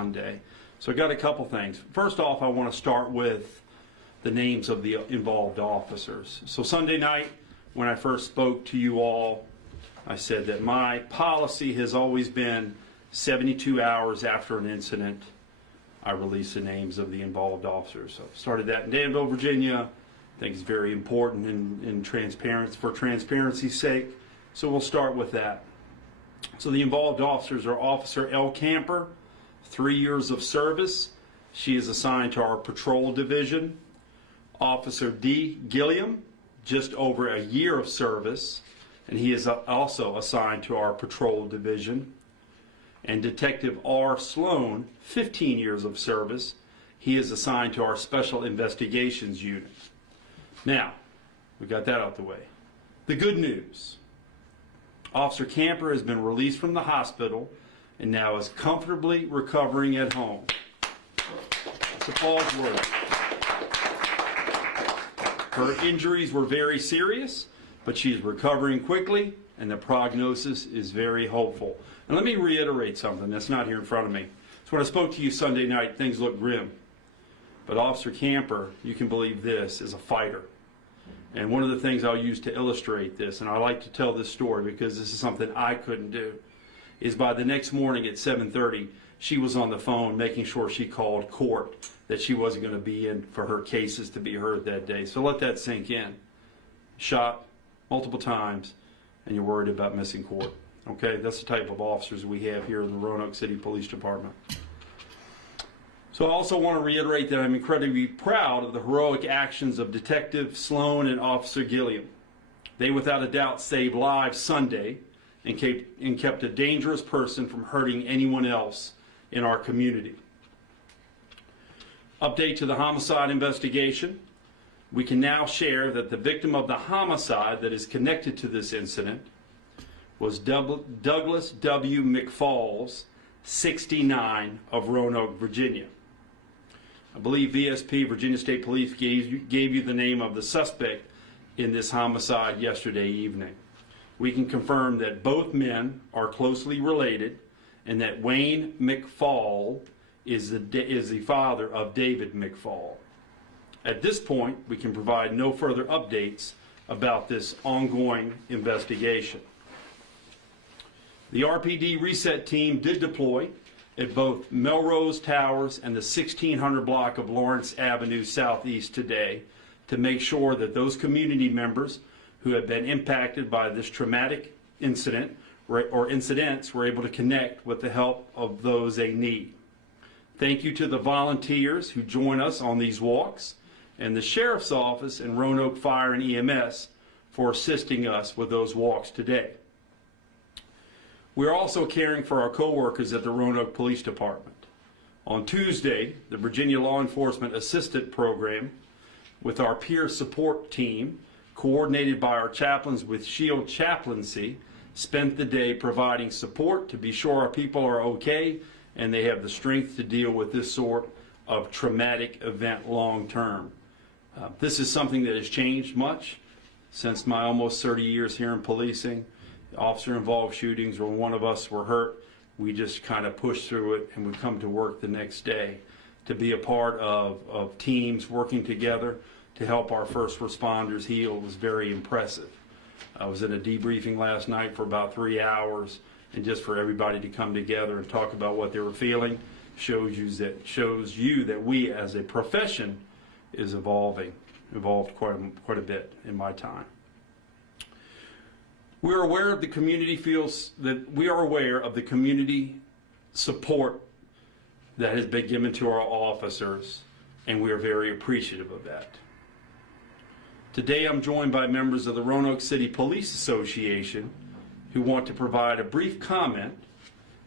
Sunday. So I got a couple things. First off, I want to start with the names of the involved officers. So Sunday night, when I first spoke to you all, I said that my policy has always been 72 hours after an incident, I release the names of the involved officers. So started that in Danville, Virginia. I think it's very important in transparency, for transparency's sake. So we'll start with that. So the involved officers are Officer L. Camper, 3 years of service. She is assigned to our patrol division. Officer D. Gilliam, just over a year of service, and he is also assigned to our patrol division. And Detective R. Sloan, 15 years of service. He is assigned to our Special Investigations Unit. Now, we got that out the way. The good news. Officer Camper has been released from the hospital and now is comfortably recovering at home. That's applause worthy. Her injuries were very serious, but she is recovering quickly and the prognosis is very hopeful. And let me reiterate something that's not here in front of me. So when I spoke to you Sunday night, things looked grim. But Officer Camper, you can believe this, is a fighter. And one of the things I'll use to illustrate this, and I like to tell this story because this is something I couldn't do, is by the next morning at 7:30, she was on the phone making sure she called court that she wasn't going to be in for her cases to be heard that day. So let that sink in. Shot multiple times, and you're worried about missing court. Okay, that's the type of officers we have here in the Roanoke City Police Department. So I also want to reiterate that I'm incredibly proud of the heroic actions of Detective Sloan and Officer Gilliam. They without a doubt saved lives Sunday and kept a dangerous person from hurting anyone else in our community. Update to the homicide investigation. We can now share that the victim of the homicide that is connected to this incident was Douglas W. McFalls, 69, of Roanoke, Virginia. I believe VSP, Virginia State Police, gave you the name of the suspect in this homicide yesterday evening. We can confirm that both men are closely related and that Wayne McFall is the father of David McFall. At this point, we can provide no further updates about this ongoing investigation. The RPD reset team did deploy at both Melrose Towers and the 1600 block of Lawrence Avenue Southeast today to make sure that those community members who have been impacted by this traumatic incident or incidents were able to connect with the help of those they need. Thank you to the volunteers who join us on these walks and the Sheriff's Office and Roanoke Fire and EMS for assisting us with those walks today. We're also caring for our co-workers at the Roanoke Police Department. On Tuesday, the Virginia Law Enforcement Assistant Program with our peer support team, coordinated by our chaplains with Shield Chaplaincy, spent the day providing support to be sure our people are okay and they have the strength to deal with this sort of traumatic event long term. This is something that has changed much since my almost 30 years here in policing. Officer-involved shootings where one of us were hurt, we just kind of pushed through it and we come to work the next day. To be a part of teams working together to help our first responders heal was very impressive. I was in a debriefing last night for about 3 hours, and just for everybody to come together and talk about what they were feeling shows you that we as a profession is evolved quite a bit in my time. We are aware of the community support that has been given to our officers, and we are very appreciative of that. Today I'm joined by members of the Roanoke City Police Association who want to provide a brief comment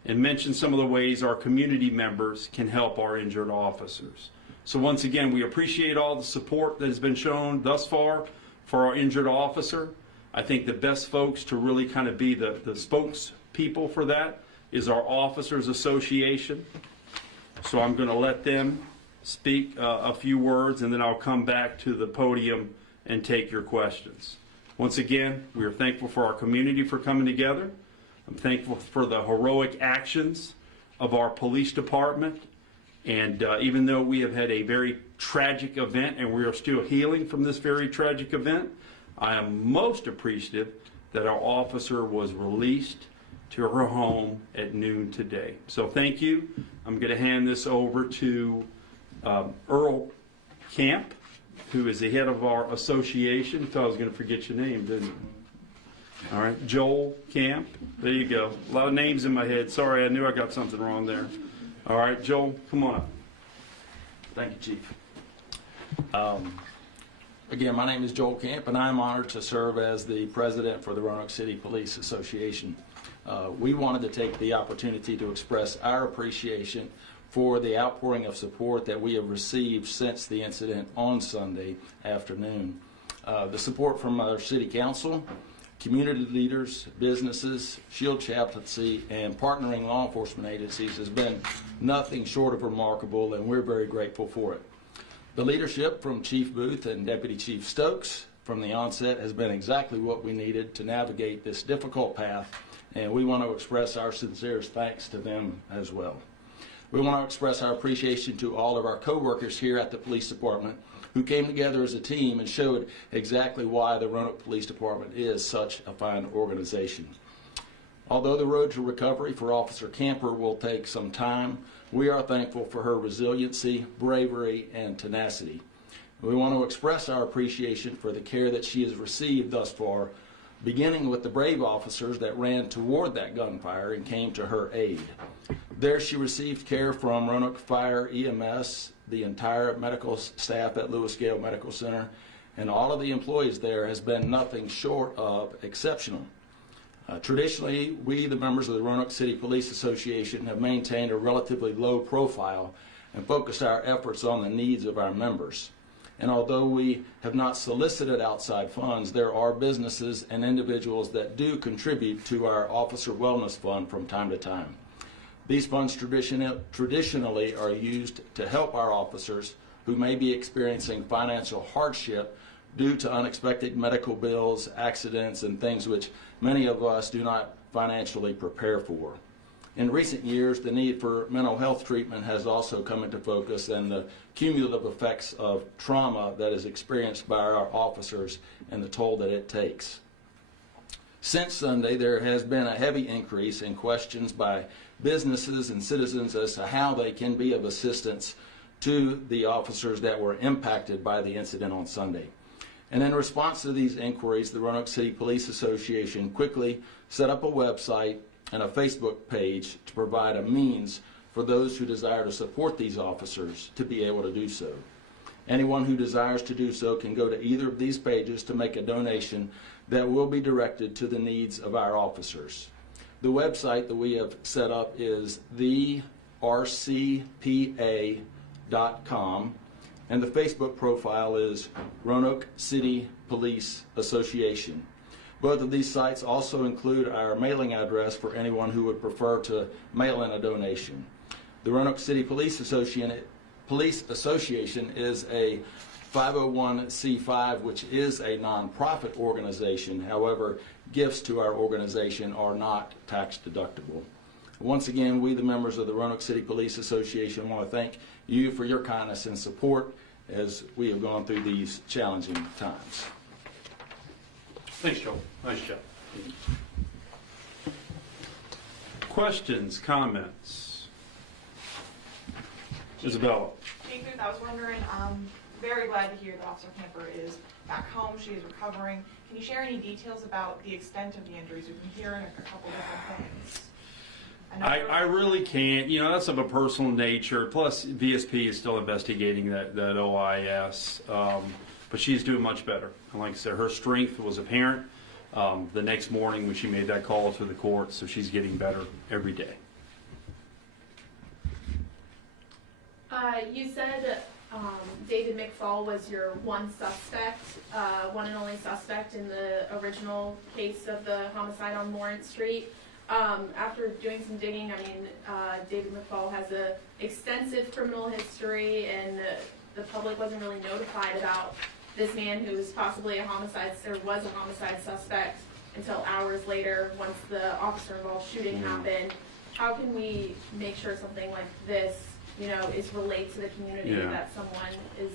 and mention some of the ways our community members can help our injured officers. So once again, we appreciate all the support that has been shown thus far for our injured officer. I think the best folks to really kind of be the spokespeople for that is our Officers Association. So I'm going to let them speak a few words, and then I'll come back to the podium and take your questions. Once again, we are thankful for our community for coming together. I'm thankful for the heroic actions of our police department. And even though we have had a very tragic event and we are still healing from this very tragic event, I am most appreciative that our officer was released to her home at noon today. So thank you. I'm going to hand this over to Earl Camp, who is the head of our association. Thought I was going to forget your name, didn't I? All right, Joel Camp. There you go. A lot of names in my head. Sorry, I knew I got something wrong there. All right, Joel, come on up. Thank you, Chief. Again, my name is Joel Camp, and I'm honored to serve as the president for the Roanoke City Police Association. We wanted to take the opportunity to express our appreciation for the outpouring of support that we have received since the incident on Sunday afternoon. The support from our City Council, community leaders, businesses, Shield Chaplaincy, and partnering law enforcement agencies has been nothing short of remarkable, and we're very grateful for it. The leadership from Chief Booth and Deputy Chief Stokes from the onset has been exactly what we needed to navigate this difficult path, and we want to express our sincerest thanks to them as well. We want to express our appreciation to all of our co-workers here at the police department who came together as a team and showed exactly why the Roanoke Police Department is such a fine organization. Although the road to recovery for Officer Camper will take some time, we are thankful for her resiliency, bravery, and tenacity. We want to express our appreciation for the care that she has received thus far, beginning with the brave officers that ran toward that gunfire and came to her aid. There she received care from Roanoke Fire EMS, the entire medical staff at Lewis Gale Medical Center, and all of the employees there has been nothing short of exceptional. Traditionally, we, the members of the Roanoke City Police Association, have maintained a relatively low profile and focused our efforts on the needs of our members. And although we have not solicited outside funds, there are businesses and individuals that do contribute to our Officer Wellness Fund from time to time. These funds traditionally are used to help our officers who may be experiencing financial hardship due to unexpected medical bills, accidents, and things which many of us do not financially prepare for. In recent years, the need for mental health treatment has also come into focus, and the cumulative effects of trauma that is experienced by our officers and the toll that it takes. Since Sunday, there has been a heavy increase in questions by businesses and citizens as to how they can be of assistance to the officers that were impacted by the incident on Sunday. And in response to these inquiries, the Roanoke City Police Association quickly set up a website and a Facebook page to provide a means for those who desire to support these officers to be able to do so. Anyone who desires to do so can go to either of these pages to make a donation that will be directed to the needs of our officers. The website that we have set up is thercpa.com, and the Facebook profile is Roanoke City Police Association. Both of these sites also include our mailing address for anyone who would prefer to mail in a donation. The Roanoke City Police Association is a 501c5, which is a nonprofit organization. However, gifts to our organization are not tax deductible. Once again, we, the members of the Roanoke City Police Association, want to thank you for your kindness and support as we have gone through these challenging times. Thanks, Joel. Nice job. Questions, comments? Isabella. Chief Booth, I was wondering, very glad to hear that Officer Camper is back home. She is recovering. Can you share any details about the extent of the injuries? We've been hearing a couple different things. I really can't. You know, that's of a personal nature. Plus, VSP is still investigating that OIS. But she's doing much better. And like I said, her strength was apparent the next morning when she made that call to the court. So she's getting better every day. You said David McFall was your one and only suspect in the original case of the homicide on Lawrence Street. After doing some digging, I mean, David McFall has an extensive criminal history, and the public wasn't really notified about this man who was possibly was a homicide suspect until hours later, once the officer-involved shooting happened. how can we make sure something like this, you know, is relayed to the community Yeah. that someone is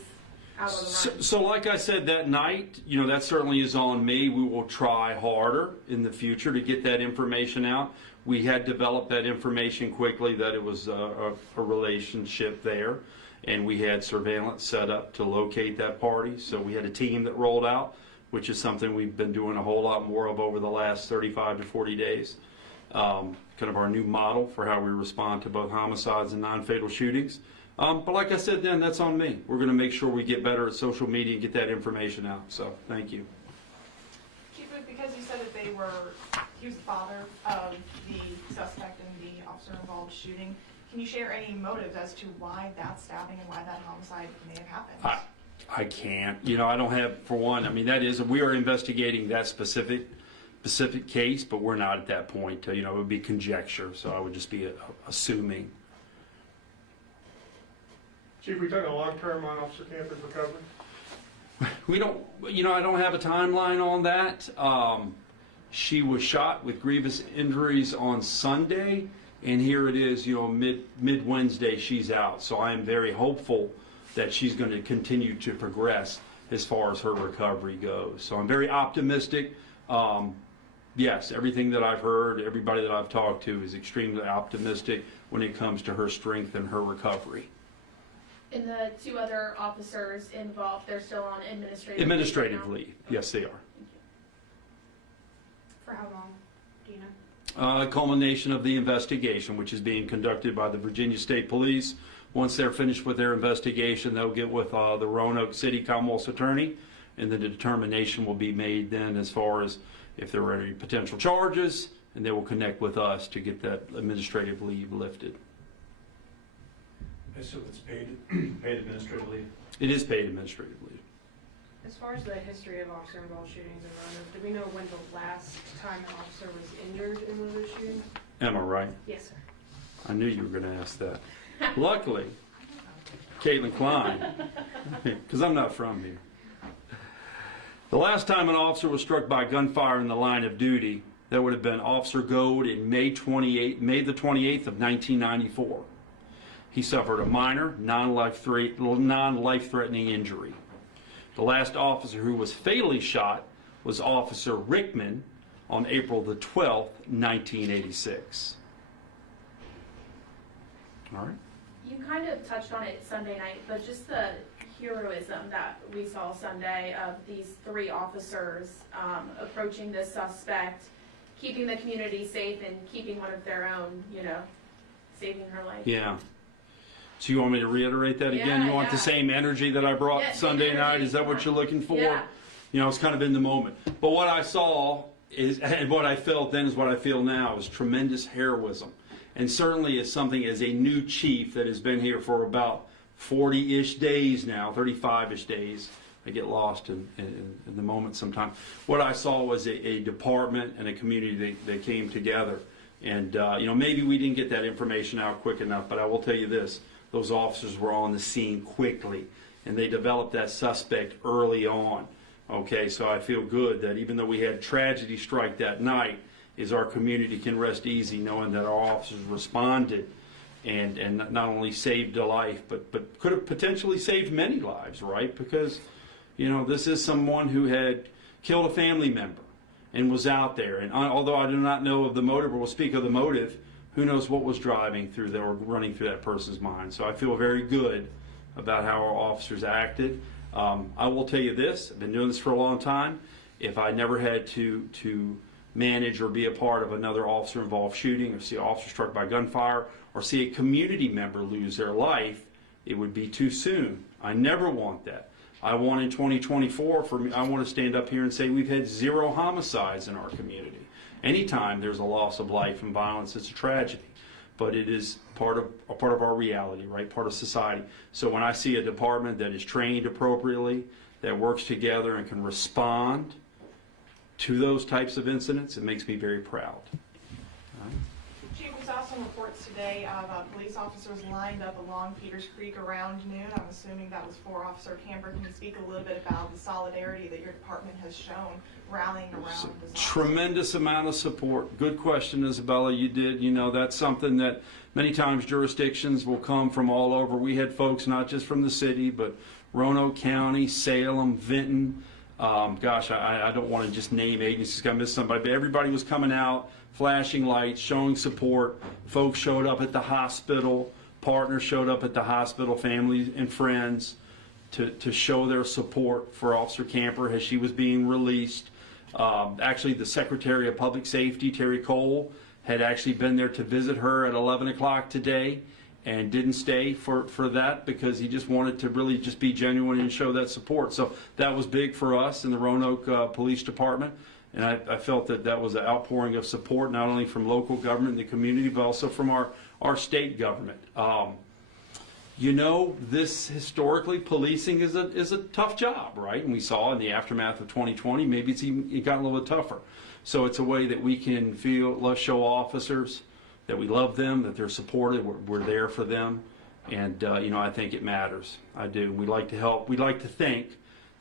out on the run? So like I said that night, you know, that certainly is on me. We will try harder in the future to get that information out. We had developed that information quickly, that it was a relationship there, and we had surveillance set up to locate that party. So we had a team that rolled out, which is something we've been doing a whole lot more of over the last 35 to 40 days. Kind of our new model for how we respond to both homicides and non-fatal shootings. But like I said then, that's on me. We're going to make sure we get better at social media and get that information out. So thank you. Chief, because you said that he was the father of the suspect in the officer-involved shooting, can you share any motives as to why that stabbing and why that homicide may have happened? I can't. You know, I don't have, for one, I mean, we are investigating that specific case, but we're not at that point. You know, it would be conjecture, so I would just be assuming. Chief, we took a long-term on Officer Camper's recovery. We don't, you know, I don't have a timeline on that. She was shot with grievous injuries on Sunday, and here it is, you know, mid Wednesday she's out. So I am very hopeful that she's going to continue to progress as far as her recovery goes. So I'm very optimistic. Yes, everything that I've heard, everybody that I've talked to is extremely optimistic when it comes to her strength and her recovery. And the two other officers involved, they're still on Administrative leave, yes they are. For how long, do you know? Culmination of the investigation, which is being conducted by the Virginia State Police. Once they're finished with their investigation, they'll get with the Roanoke City Commonwealth's attorney, and the determination will be made then as far as if there are any potential charges, and they will connect with us to get that administrative leave lifted. I assume it's paid administrative leave. It is paid administrative leave. As far as the history of officer-involved shootings in Roanoke, do we know when the last time an officer was injured in one of those shootings? Am I right? Yes, sir. I knew you were going to ask that. Luckily, Caitlin Klein, because I'm not from here. The last time an officer was struck by gunfire in the line of duty, that would have been Officer Gold in May the 28th of 1994. He suffered a minor, non-life-threatening injury. The last officer who was fatally shot was Officer Rickman on April the 12th, 1986. All right. You kind of touched on it Sunday night, but just the heroism that we saw Sunday of these three officers approaching this suspect, keeping the community safe and keeping one of their own, you know, saving her life. Yeah. So you want me to reiterate that again? Yeah, You want the yeah. same energy that I brought Yeah, same Sunday night? energy. Is that what you're looking for? Yeah. You know, it's kind of in the moment. But what I saw is, and what I felt then is what I feel now, is tremendous heroism. And certainly as something as a new chief that has been here for about 40-ish days now, 35-ish days. I get lost in the moment sometimes. What I saw was a department and a community that came together. And, you know, maybe we didn't get that information out quick enough, but I will tell you this. Those officers were on the scene quickly, and they developed that suspect early on. Okay, so I feel good that even though we had tragedy strike that night, is our community can rest easy knowing that our officers responded and not only saved a life, but could have potentially saved many lives, right? Because, you know, this is someone who had killed a family member and was out there. And although I do not know of the motive, or will speak of the motive, who knows what was driving through there or running through that person's mind. So I feel very good about how our officers acted. I will tell you this, I've been doing this for a long time. If I never had to manage or be a part of another officer-involved shooting, or see an officer struck by gunfire, or see a community member lose their life, it would be too soon. I never want that. I want in 2024, I want to stand up here and say we've had 0 homicides in our community. Anytime there's a loss of life and violence, it's a tragedy. But it is part of our reality, right? Part of society. So when I see a department that is trained appropriately, that works together and can respond to those types of incidents, it makes me very proud. Chief, was saw some reports today of police officers lined up along Peters Creek around noon. I'm assuming that was for Officer Camper. Can you speak a little bit about the solidarity that your department has shown rallying around this officer? Tremendous amount of support. Good question, Isabella. You did. You know, that's something that many times jurisdictions will come from all over. We had folks not just from the city, but Roanoke County, Salem, Vinton. Gosh, I don't want to just name agencies. I miss somebody, but everybody was coming out, flashing lights, showing support. Folks showed up at the hospital. Partners showed up at the hospital, families and friends, to show their support for Officer Camper as she was being released. Actually, the Secretary of Public Safety, Terry Cole, had actually been there to visit her at 11 o'clock today and didn't stay for that because he just wanted to really just be genuine and show that support. So that was big for us in the Roanoke Police Department. And I felt that that was an outpouring of support, not only from local government and the community, but also from our state government. You know, this historically, policing is a tough job, right? And we saw in the aftermath of 2020, maybe it got a little bit tougher. So it's a way that we can show officers that we love them, that they're supported, we're there for them. And, you know, I think it matters. I do. We like to help. We like to think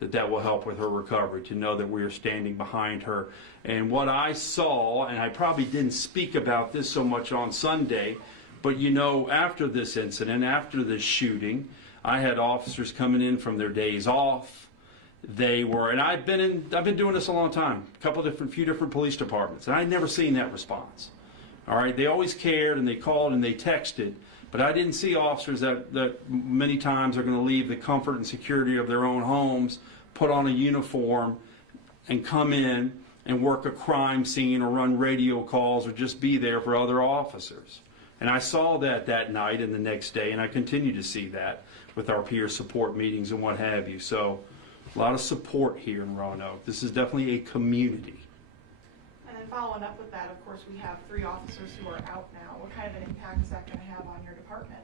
that will help with her recovery, to know that we are standing behind her. And what I saw, and I probably didn't speak about this so much on Sunday, but you know, after this incident, after this shooting, I had officers coming in from their days off. They were, and I've been doing this a long time, few different police departments, and I'd never seen that response. All right, they always cared and they called and they texted, but I didn't see officers that many times are going to leave the comfort and security of their own homes, put on a uniform, and come in and work a crime scene or run radio calls or just be there for other officers. And I saw that night and the next day, and I continue to see that with our peer support meetings and what have you. So a lot of support here in Roanoke. This is definitely a community. And then following up with that, of course, we have 3 officers who are out now. What kind of an impact is that going to have on your department?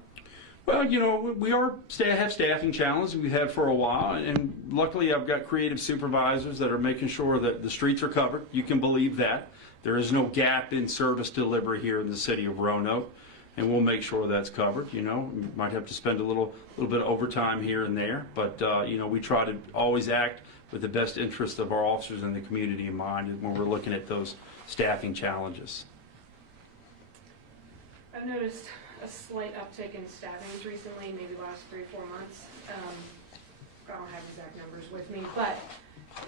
Well, you know, we have staffing challenges we've had for a while, and luckily I've got creative supervisors that are making sure that the streets are covered. You can believe that. There is no gap in service delivery here in the city of Roanoke, and we'll make sure that's covered. You know, we might have to spend a little bit of overtime here and there, but you know, we try to always act with the best interest of our officers and the community in mind when we're looking at those staffing challenges. I've noticed a slight uptick in stabbings recently, maybe the last 3-4 months. I don't have exact numbers with me, but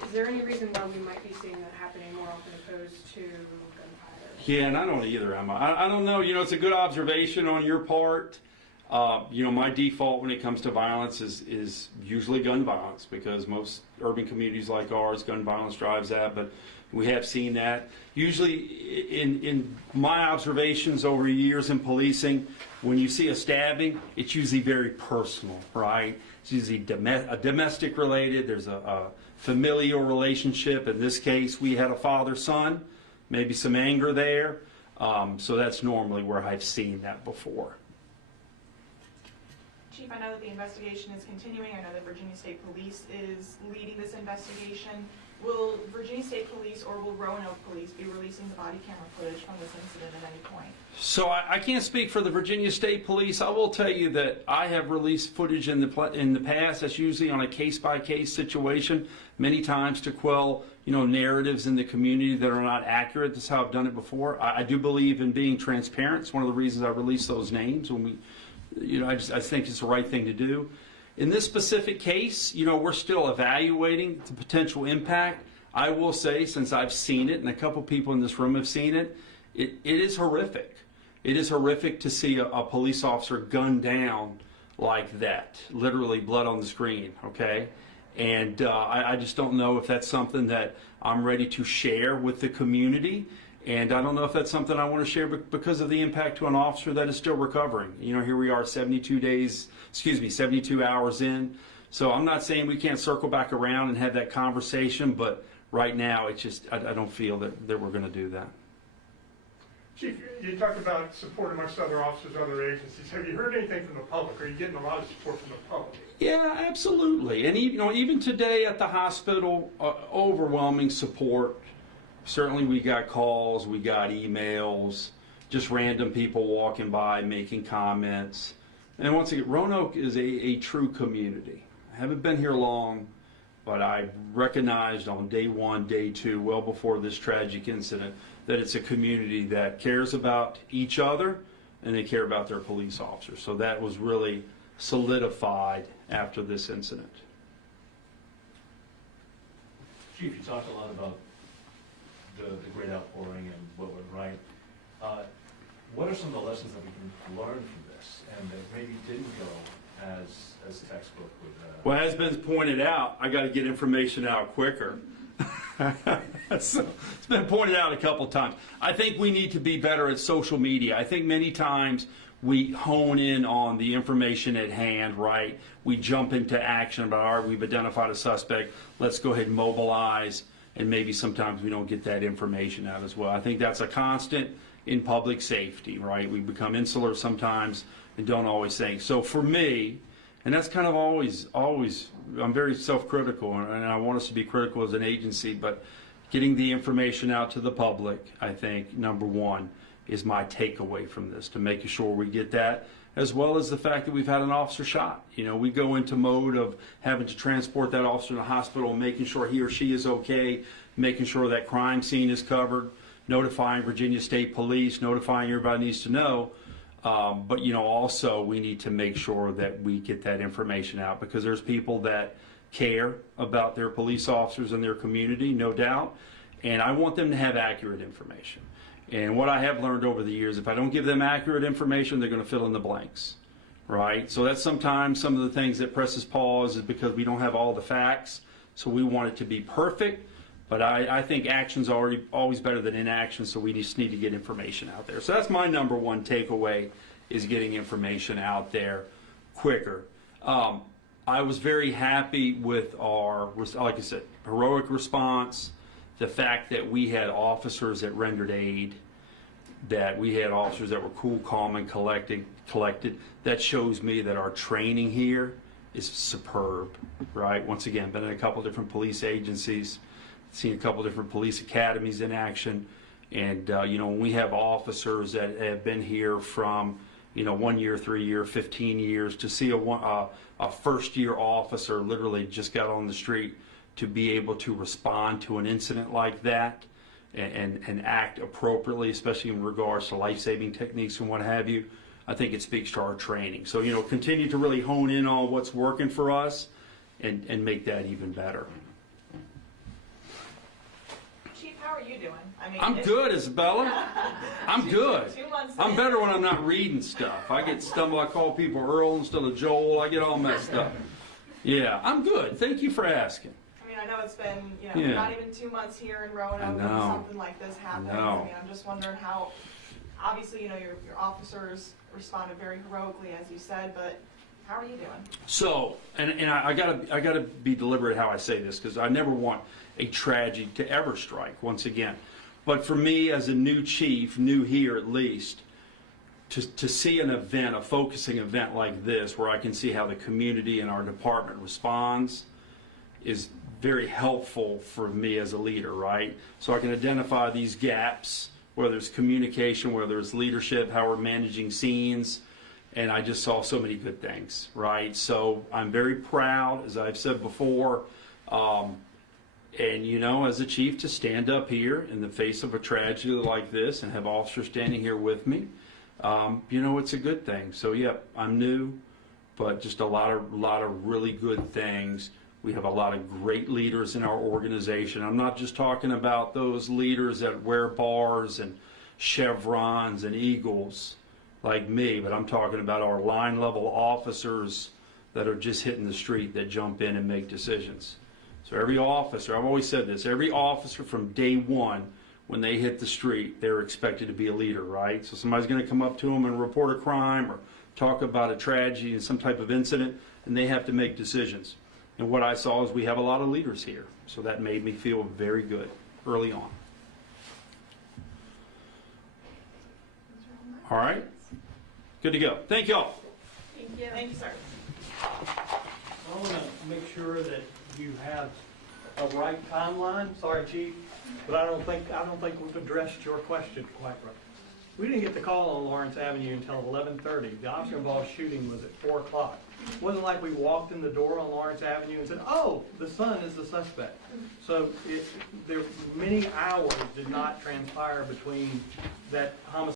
is there any reason why we might be seeing that happening more often opposed to gunfire? Yeah, and I don't either, Emma. I don't know. You know, it's a good observation on your part. You know, my default when it comes to violence is usually gun violence, because most urban communities like ours, gun violence drives that. But we have seen that. Usually, in my observations over years in policing, when you see a stabbing, it's usually very personal, right? It's usually a domestic related. There's a familial relationship. In this case, we had a father-son, maybe some anger there. So that's normally where I've seen that before. Chief, I know that the investigation is continuing. I know that Virginia State Police is leading this investigation. Will Virginia State Police or will Roanoke Police be releasing the body camera footage from this incident at any point? So I can't speak for the Virginia State Police. I will tell you that I have released footage in the past. That's usually on a case-by-case situation, many times to quell, you know, narratives in the community that are not accurate. This is how I've done it before. I do believe in being transparent. It's one of the reasons I release those names when we, you know, I think it's the right thing to do. In this specific case, you know, we're still evaluating the potential impact. I will say, since I've seen it, and a couple people in this room have seen it, it is horrific. It is horrific to see a police officer gunned down like that, literally blood on the screen, okay? And I just don't know if that's something that I'm ready to share with the community. And I don't know if that's something I want to share because of the impact to an officer that is still recovering. You know, here we are 72 hours in. So I'm not saying we can't circle back around and have that conversation, but right now it's just, I don't feel that we're going to do that. Chief, you talked about support amongst other officers, other agencies. Have you heard anything from the public? Are you getting a lot of support from the public? Yeah, absolutely. And even today at the hospital, overwhelming support. Certainly we got calls, we got emails, just random people walking by making comments. And once again, Roanoke is a true community. I haven't been here long, but I recognized on day one, day two, well before this tragic incident, that it's a community that cares about each other and they care about their police officers. So that was really solidified after this incident. Chief, you talked a lot about the great outpouring and what went right. What are some of the lessons that we can learn from this and that maybe didn't go as textbook would? Well, as been pointed out, I got to get information out quicker. So, it's been pointed out a couple times. I think we need to be better at social media. I think many times we hone in on the information at hand, right? We jump into action about, all right, we've identified a suspect, let's go ahead and mobilize, and maybe sometimes we don't get that information out as well. I think that's a constant in public safety, right? We become insular sometimes and don't always think. So for me, and that's kind of always, I'm very self-critical, and I want us to be critical as an agency, but getting the information out to the public, I think, number one, is my takeaway from this, to making sure we get that, as well as the fact that we've had an officer shot. You know, we go into mode of having to transport that officer to the hospital, making sure he or she is okay, making sure that crime scene is covered, notifying Virginia State Police, notifying everybody needs to know. But, you know, also we need to make sure that we get that information out, because there's people that care about their police officers and their community, no doubt, and I want them to have accurate information. And what I have learned over the years, if I don't give them accurate information, they're going to fill in the blanks, right? So that's sometimes some of the things that presses pause, is because we don't have all the facts, so we want it to be perfect. But I think action's always better than inaction, so we just need to get information out there. So that's my number one takeaway, is getting information out there quicker. I was very happy with our, like I said, heroic response, the fact that we had officers that rendered aid, that we had officers that were cool, calm, and collected. That shows me that our training here is superb, right? Once again, been in a couple different police agencies, seen a couple different police academies in action, and you know, when we have officers that have been here from, you know, 1 year, 3 year, 15 years, to see a first-year officer literally just got on the street to be able to respond to an incident like that and act appropriately, especially in regards to life-saving techniques and what have you, I think it speaks to our training. So, you know, continue to really hone in on what's working for us and make that even better. Chief, how are you doing? I mean, I'm good, Isabella. I'm good. 2 months I'm in. better when I'm not reading stuff. I get stumbled. I call people Earl instead of Joel. I get all messed up. Yeah, I'm good. Thank you for asking. I mean, I know it's been, you know, Yeah. not even 2 months here in Roanoke I when know. something like this happens. I know. mean, I'm just wondering how, obviously, you know, your officers responded very heroically, as you said, but how are you doing? So, and I gotta be deliberate how I say this, because I never want a tragedy to ever strike, once again. But for me, as a new chief, new here at least, to see an event, a focusing event like this, where I can see how the community and our department responds, is very helpful for me as a leader, right? So I can identify these gaps, whether it's communication, whether it's leadership, how we're managing scenes, and I just saw so many good things, right? So I'm very proud, as I've said before, and you know, as a chief, to stand up here in the face of a tragedy like this and have officers standing here with me, you know, it's a good thing. So yeah, I'm new, but just a lot of really good things. We have a lot of great leaders in our organization. I'm not just talking about those leaders that wear bars and chevrons and eagles like me, but I'm talking about our line level officers that are just hitting the street, that jump in and make decisions. So every officer, I've always said this, every officer from day one, when they hit the street, they're expected to be a leader, right? So somebody's going to come up to them and report a crime or talk about a tragedy and some type of incident, and they have to make decisions. And what I saw is we have a lot of leaders here. So that made me feel very good early on. All right? Good to go. Thank y'all. Thank you. Thank you, sir. I want to make sure that you have a right timeline. Sorry, Chief, but I don't think we've addressed your question quite right. We didn't get the call on Lawrence Avenue until 11:30. The officer involved shooting was at 4 o'clock. It wasn't like we walked in the door on Lawrence Avenue and said, oh, the son is the suspect. So there many hours did not transpire between that homicide